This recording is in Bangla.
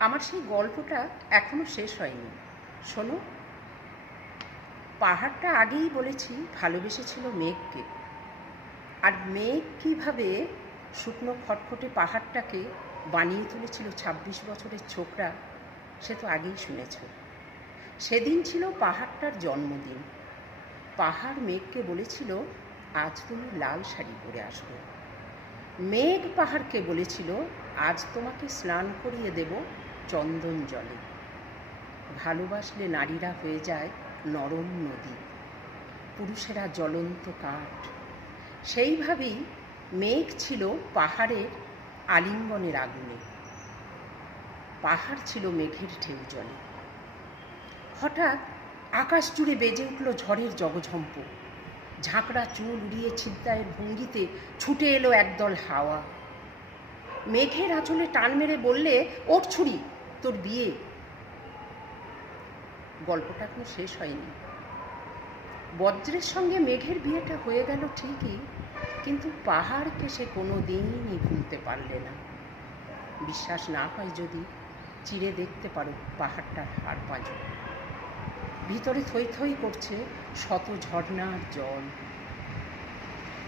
আমার সেই গল্পটা এখনো শেষ হয়নি। শোনো, পাহাড়টা আগেই বলেছি ভালোবেসেছিল মেঘকে, আর মেঘ কীভাবে শুকনো খটখটে পাহাড়টাকে বানিয়ে তুলেছিল ২৬ বছরের ছোকরা, সে তো আগেই শুনেছ। সেদিন ছিল পাহাড়টার জন্মদিন। পাহাড় মেঘকে বলেছিল, আজ তুমি লাল শাড়ি পরে আসবে। মেঘ পাহাড়কে বলেছিল, আজ তোমাকে স্নান করিয়ে দেব চন্দন জলে। ভালোবাসলে নারীরা হয়ে যায় নরম নদী, পুরুষেরা জ্বলন্ত কাঠ। সেইভাবেই মেঘ ছিল পাহাড়ের আলিঙ্গনের আগুনে, পাহাড় ছিল মেঘের ঢেউ জলে। হঠাৎ আকাশ জুড়ে বেজে উঠল ঝড়ের জগঝম্প। ঝাঁকড়া চুল উড়িয়ে ছিনতাইয়ের ভঙ্গিতে ছুটে এলো একদল হাওয়া। মেঘের আঁচলে টান মেরে বললে, ওঠ ছুরি, তোর বিয়ে। গল্পটা এখনো শেষ হয়নি। বজ্রের সঙ্গে মেঘের বিয়েটা হয়ে গেল ঠিকই, কিন্তু পাহাড়কে সে কোনো দিনই ভুলতে পারলে না। বিশ্বাস না হয় যদি, চিরে দেখতে পারো পাহাড়টার হাড় পাঁজর। ভিতরে থই থই করছে শত ঝর্ণার জল।